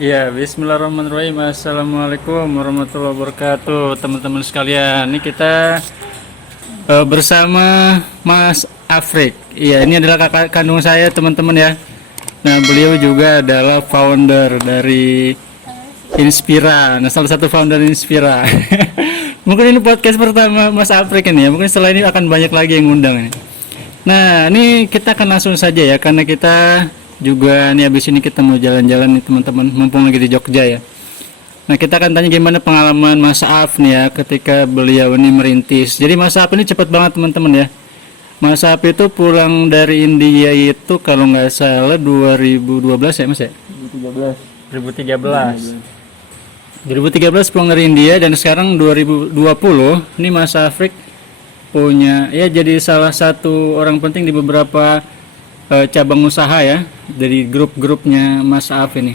Ya, bismillahirrahmanirrahim. Assalamualaikum warahmatullahi wabarakatuh, teman-teman sekalian. Ini kita bersama Mas Afrik. Iya, ini adalah kakak kandung saya, teman-teman ya. Nah, beliau juga adalah founder dari Inspira. Nah, salah satu founder Inspira. Mungkin ini podcast pertama Mas Afrik ini ya. Mungkin setelah ini akan banyak lagi yang ngundang ini. Nah, ini kita akan langsung saja ya, karena kita juga nih habis ini kita mau jalan-jalan nih teman-teman, mumpung lagi di Jogja ya. Nah, kita akan tanya gimana pengalaman Mas Af nih ya ketika beliau ini merintis. Jadi Mas Af ini cepat banget teman-teman ya. Mas Af itu pulang dari India itu kalau nggak salah 2012 ya Mas ya? 2013. 2013 pulang dari India dan sekarang 2020 ini Mas Afrik punya ya jadi salah satu orang penting di beberapa cabang usaha ya dari grup-grupnya Mas Af ini.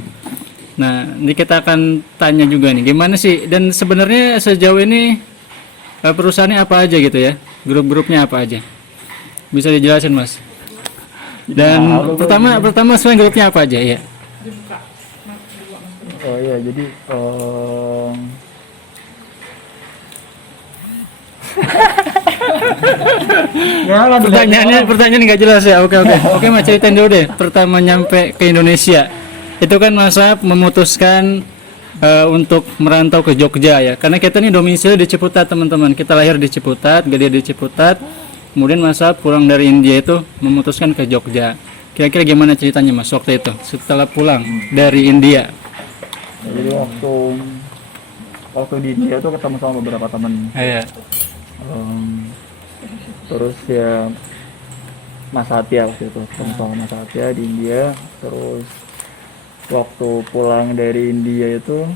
Nah, ini kita akan tanya juga nih gimana sih dan sebenarnya sejauh ini perusahaannya apa aja gitu ya, grup-grupnya apa aja, bisa dijelasin Mas? Dan pertama sebenarnya grupnya apa aja ya? Oh iya, jadi pertanyaan nggak jelas ya. Oke Mas, ceritain dulu deh pertama nyampe ke Indonesia itu kan Mas Af memutuskan untuk merantau ke Jogja ya, karena kita nih domisili di Ciputat teman-teman, kita lahir di Ciputat, gede di Ciputat, kemudian Mas Af pulang dari India itu memutuskan ke Jogja. Kira-kira gimana ceritanya Mas waktu itu setelah pulang dari India? jadi waktu di India tuh ketemu sama beberapa temen. Iya. Terus ya Mas Satya waktu itu ketemu sama Mas Satya di India. Terus waktu pulang dari India itu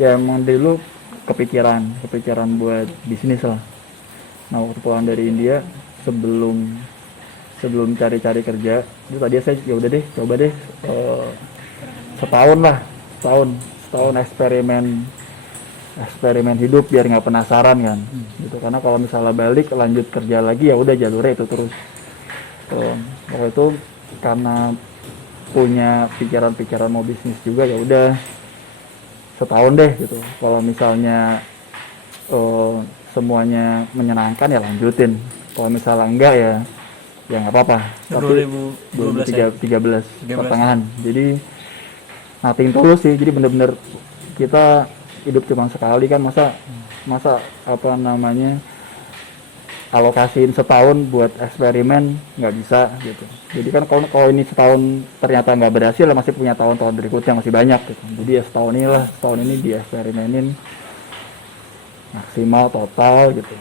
ya emang dulu kepikiran buat bisnis lah. Nah waktu pulang dari India sebelum cari-cari kerja itu tadi saya ya udah deh coba deh setahun eksperimen hidup biar nggak penasaran kan gitu, karena kalau misalnya balik lanjut kerja lagi ya udah jalurnya itu terus. Waktu itu karena punya pikiran mau bisnis juga ya udah setahun deh gitu, kalau misalnya semuanya menyenangkan ya lanjutin, kalau misalnya enggak ya nggak apa-apa. Tapi 2013 pertengahan jadi nothing tulus sih, jadi bener-bener kita hidup cuma sekali kan, masa apa namanya alokasiin setahun buat eksperimen nggak bisa gitu. Jadi kan kalau ini setahun ternyata nggak berhasil masih punya tahun-tahun berikutnya masih banyak gitu. Jadi ya setahun ini dieksperimenin maksimal total gitu.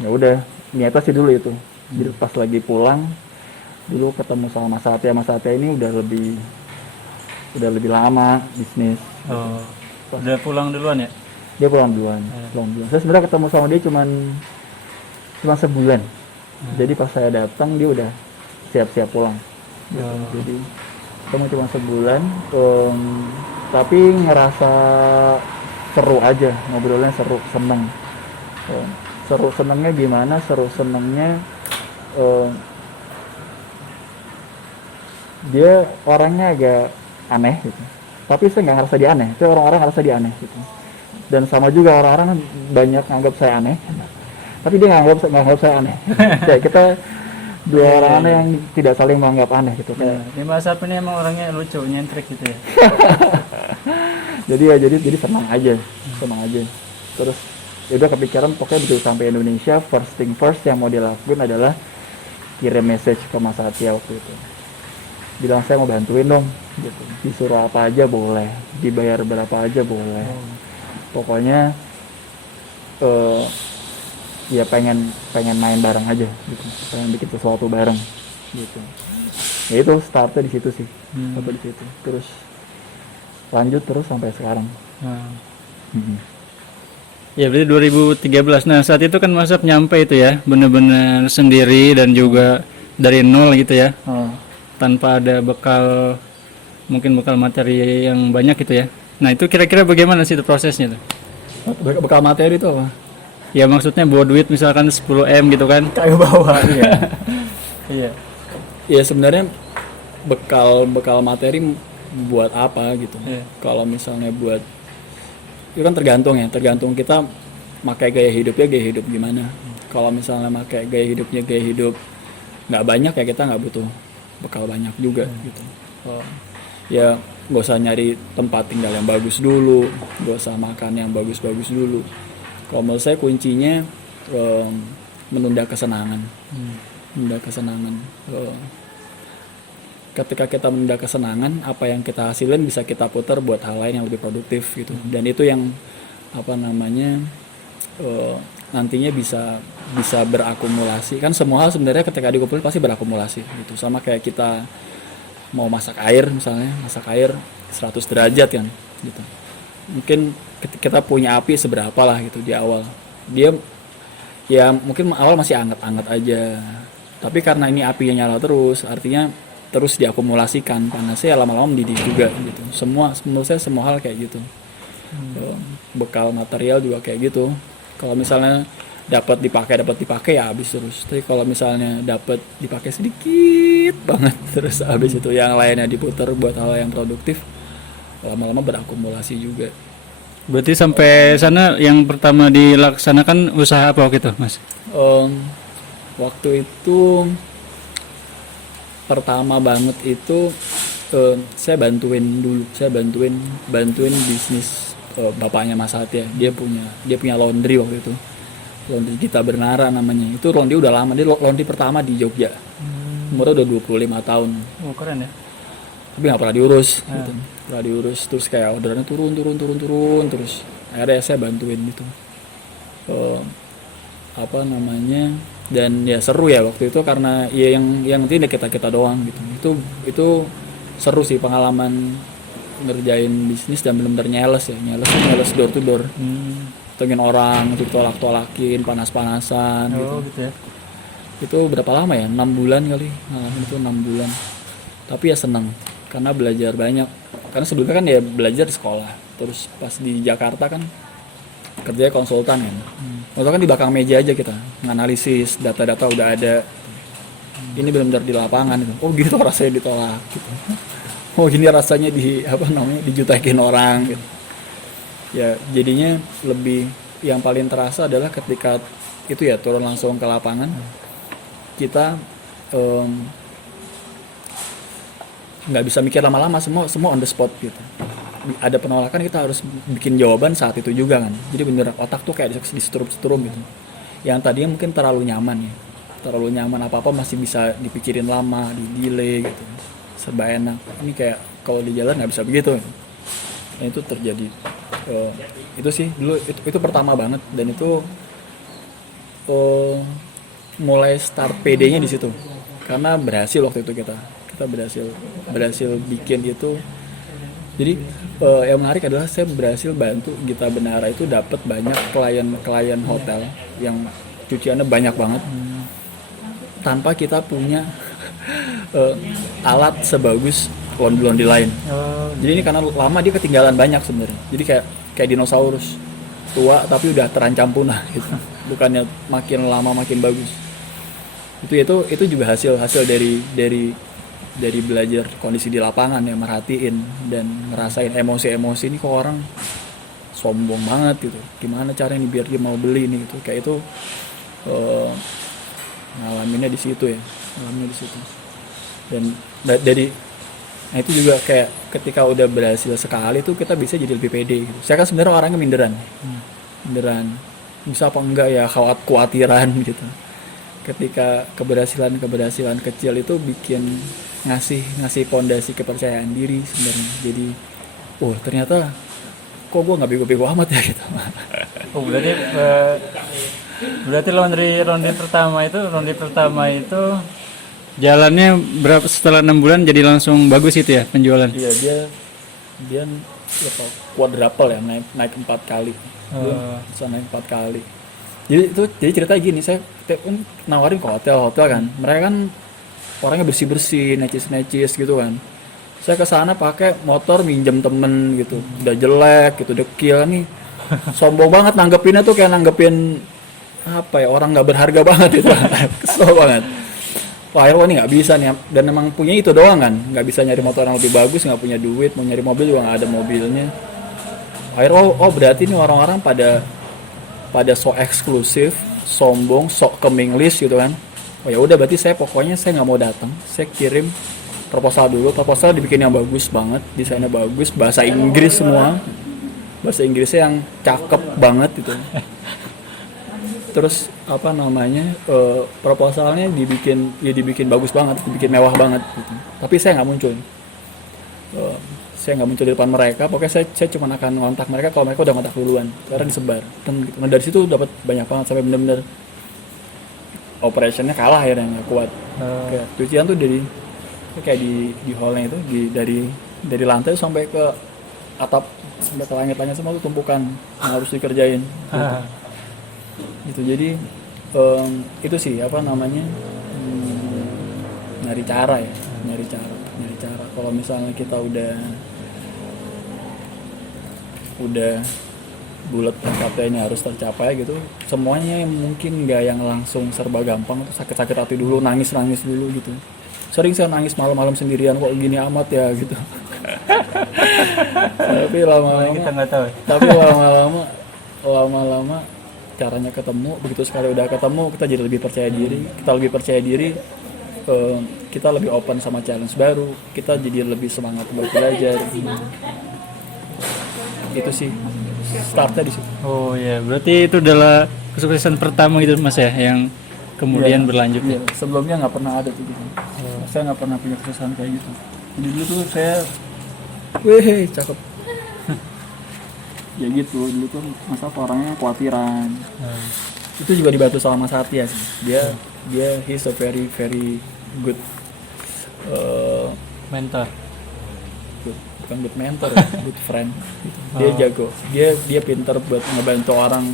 Ya udah niatnya sih dulu itu. Jadi pas lagi pulang dulu ketemu sama Mas Satya ini udah lebih lama bisnis. Udah pulang duluan ya? Dia pulang duluan. Saya sebenarnya ketemu sama dia cuma sebulan. Jadi pas saya datang dia udah siap-siap pulang. Jadi ketemu cuma sebulan, tapi ngerasa seru aja, ngobrolnya seru, seneng. Seru senengnya gimana? Seru senengnya dia orangnya agak aneh gitu, tapi saya nggak ngerasa dia aneh, tapi orang-orang ngerasa dia aneh gitu. Dan sama juga orang-orang banyak nganggap saya aneh, tapi dia nggak nganggap saya aneh. Kayak kita dua orang aneh yang tidak saling menganggap aneh gitu. Ini Mas Af ini emang orangnya lucu, nyentrik gitu ya. jadi senang aja. Terus ya udah kepikiran pokoknya begitu sampai Indonesia first thing first yang mau dilakuin adalah kirim message ke Mas Satya waktu itu, bilang saya mau bantuin dong gitu, disuruh apa aja boleh, dibayar berapa aja boleh, pokoknya ya pengen main bareng aja gitu, pengen bikin sesuatu bareng gitu. Ya itu startnya di situ sih, sampai di situ terus lanjut terus sampai sekarang. Ya berarti 2013. Nah saat itu kan Mas Af nyampe itu ya benar-benar sendiri dan juga dari nol gitu ya, tanpa ada bekal materi yang banyak gitu ya. Nah itu kira-kira bagaimana sih itu prosesnya tuh? Bekal materi itu apa? Ya maksudnya bawa duit misalkan 10M gitu kan? Kayak bawa. Iya. Iya. Ya sebenarnya bekal materi buat apa gitu. Kalau misalnya buat itu kan tergantung kita pakai gaya hidup gimana. Kalau misalnya pakai gaya hidup nggak banyak ya kita nggak butuh bekal banyak juga gitu. Ya nggak usah nyari tempat tinggal yang bagus dulu, nggak usah makan yang bagus-bagus dulu. Kalau menurut saya kuncinya menunda kesenangan. Ketika kita menunda kesenangan, apa yang kita hasilin bisa kita putar buat hal lain yang lebih produktif gitu. Dan itu yang nantinya bisa berakumulasi. Kan semua hal sebenarnya ketika dikumpulin pasti berakumulasi gitu. Sama kayak kita mau masak air misalnya, 100 derajat kan gitu. Mungkin kita punya api seberapa lah gitu di awal. Dia ya mungkin awal masih anget-anget aja. Tapi karena ini apinya nyala terus, artinya terus diakumulasikan panasnya, lama-lama mendidih juga gitu. Menurut saya semua hal kayak gitu. Bekal material juga kayak gitu. Kalau misalnya dapat dipakai ya habis terus. Tapi kalau misalnya dapat dipakai sedikit banget terus habis itu yang lainnya diputar buat hal yang produktif, lama-lama berakumulasi juga. Berarti sampai sana yang pertama dilaksanakan usaha apa gitu, Mas? Waktu itu pertama banget itu saya bantuin bisnis bapaknya Mas Satya. Dia punya laundry waktu itu, laundry Gita Bernara namanya. Itu laundry udah lama, dia laundry pertama di Jogja. Umurnya udah 25 tahun. Oh keren ya. Tapi nggak pernah diurus gitu. Pernah diurus, terus kayak orderannya turun terus akhirnya saya bantuin gitu. Dan ya seru ya waktu itu karena ya yang tidak kita doang gitu. Itu seru sih pengalaman ngerjain bisnis dan benar-benar nyales door to door. Tengin orang, ditolak-tolakin, panas-panasan gitu. Ya. Itu berapa lama ya? 6 bulan kali. Itu 6 bulan. Tapi ya senang karena belajar banyak. Karena sebelumnya kan ya belajar di sekolah. Terus pas di Jakarta kan kerjanya konsultan kan. Konsultan kan di belakang meja aja kita menganalisis data-data udah ada. Ini benar-benar di lapangan gitu. Oh gitu rasanya ditolak gitu. Oh gini rasanya dijutekin orang gitu. Ya jadinya lebih yang paling terasa adalah ketika itu ya turun langsung ke lapangan. Kita nggak bisa mikir lama-lama, semua on the spot gitu. Ada penolakan kita harus bikin jawaban saat itu juga kan. Jadi bener otak tuh kayak disetrum gitu. Yang tadinya mungkin terlalu nyaman apa-apa masih bisa dipikirin lama, di delay gitu, serba enak. Ini kayak kalau di jalan nggak bisa begitu. Nah, itu terjadi. Itu sih dulu itu pertama banget dan itu mulai start PD-nya di situ. Karena berhasil waktu itu kita berhasil bikin itu. Jadi yang menarik adalah saya berhasil bantu Gita Bernara itu dapat banyak klien hotel yang cuciannya banyak banget tanpa kita punya alat sebagus laundry lain. Jadi ini karena lama dia ketinggalan banyak sebenarnya. Jadi kayak dinosaurus tua tapi udah terancam punah gitu. Bukannya makin lama makin bagus. Itu juga hasil dari belajar kondisi di lapangan ya, merhatiin dan ngerasain emosi ini kok orang sombong banget gitu. Gimana caranya biar dia mau beli nih gitu. Kayak itu ngalaminnya di situ. Dan nah itu juga kayak ketika udah berhasil sekali tuh kita bisa jadi lebih pede gitu. Saya kan sebenarnya orangnya minderan. Bisa apa enggak ya, khawatiran gitu. Ketika keberhasilan kecil itu bikin ngasih pondasi kepercayaan diri sebenarnya. Jadi ternyata kok gue nggak bego-bego amat ya gitu. Berarti laundry pertama itu jalannya berapa setelah 6 bulan jadi langsung bagus itu ya penjualan? Iya dia quadruple ya, naik 4 kali. Bisa naik 4 kali. Jadi cerita gini, saya nawarin ke hotel kan. Mereka kan orangnya bersih necis gitu kan. Saya ke sana pakai motor minjem temen gitu, udah jelek gitu, dekil nih. Sombong banget nanggepinnya tuh kayak nanggepin apa ya, orang nggak berharga banget itu. Kesel banget. wah akhirnya ini nggak bisa nih, dan emang punya itu doang kan, nggak bisa nyari motor yang lebih bagus, nggak punya duit, mau nyari mobil juga nggak ada mobilnya. Akhirnya oh berarti ini orang-orang pada so eksklusif, sombong, sok keminglis gitu kan. Oh ya udah berarti saya pokoknya saya nggak mau datang, saya kirim proposal dulu, proposal dibikin yang bagus banget, desainnya bagus, bahasa Inggris semua, bahasa Inggrisnya yang cakep banget gitu. Terus apa namanya, proposalnya dibikin bagus banget, dibikin mewah banget gitu. Tapi saya nggak muncul. Saya nggak muncul di depan mereka, pokoknya saya cuma akan ngontak mereka kalau mereka udah ngontak duluan, karena disebar. Dan gitu. Nah dari situ dapat banyak banget sampai benar-benar operationnya kalah akhirnya, nggak kuat. Kayak cucian tuh kayak di hallnya itu dari lantai sampai ke atap, sampai ke langit-langit semua tuh tumpukan yang harus dikerjain. Gitu. Jadi itu sih apa namanya, nyari cara kalau misalnya kita udah bulat pencapaiannya harus tercapai gitu, semuanya mungkin nggak yang langsung serba gampang, tuh sakit hati dulu, nangis dulu gitu. Sering saya nangis malam-malam sendirian, kok gini amat ya gitu. Tapi lama-lama caranya ketemu, begitu sekali udah ketemu kita jadi lebih percaya diri, kita lebih open sama challenge baru, kita jadi lebih semangat buat belajar. Itu sih startnya di situ. Oh ya, berarti itu adalah kesuksesan pertama gitu Mas ya, yang kemudian berlanjut. Iya. Sebelumnya nggak pernah ada tuh gitu. Saya nggak pernah punya kesuksesan kayak gitu. Jadi dulu tuh saya, wih cakep. Ya gitu, dulu tuh masa orangnya khawatiran. Itu juga dibantu sama Mas Satya sih. Dia he's a very very good Mentor. bukan good mentor ya, good friend gitu. Dia jago, dia pintar buat ngebantu orang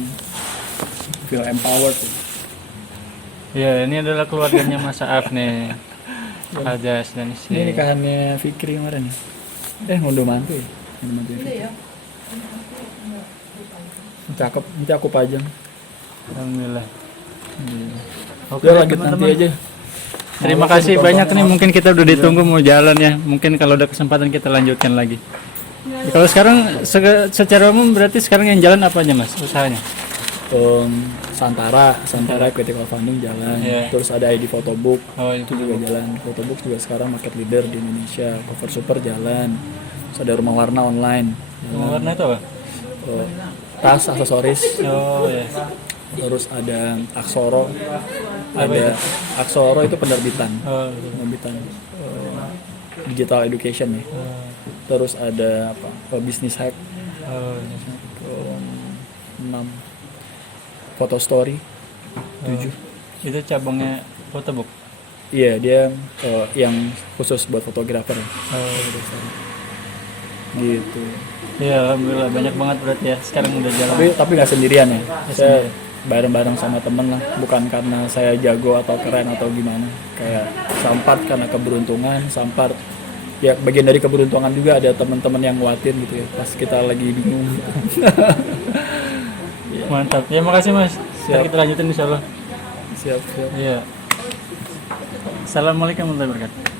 feel empowered. Ya, ini adalah keluarganya Mas Aaf nih. Hajas dan Ini istri. nikahannya Fikri kemarin nih. Ngunduh mantu ya. Cakep, nanti aku pajang. Alhamdulillah. Oke, lanjut nanti aja. Terima kasih banyak nih, mungkin kita udah ditunggu mau jalan ya. Mungkin kalau ada kesempatan kita lanjutkan lagi. Kalau sekarang secara umum berarti sekarang yang jalan apa aja Mas usahanya? Santara critical funding jalan. Yeah. Terus ada ID Photobook, Oh, itu juga jalan. Photobook juga sekarang market leader di Indonesia. Cover Super jalan. Terus ada rumah warna online. Warna itu apa? Tas, aksesoris. Oh ya. Terus ada Aksoro. Ada Aksoro itu penerbitan. Oh, Penerbitan digital education ya. Terus ada apa? Business hack. 6 Photo Story 7. Itu cabangnya Photobook. Iya, dia yang khusus buat fotografer. Gitu. Ya, alhamdulillah banyak banget berarti ya. Sekarang udah jalan. Tapi nggak sendirian ya. Saya bareng-bareng sama temen lah. Bukan karena saya jago atau keren atau gimana. Kayak Sampart karena keberuntungan. Sampart ya bagian dari keberuntungan juga, ada teman-teman yang nguatin gitu ya. Pas kita lagi bingung. Mantap. Ya, makasih Mas. Ntar kita lanjutin insyaallah. Siap. Iya. Assalamualaikum warahmatullahi wabarakatuh.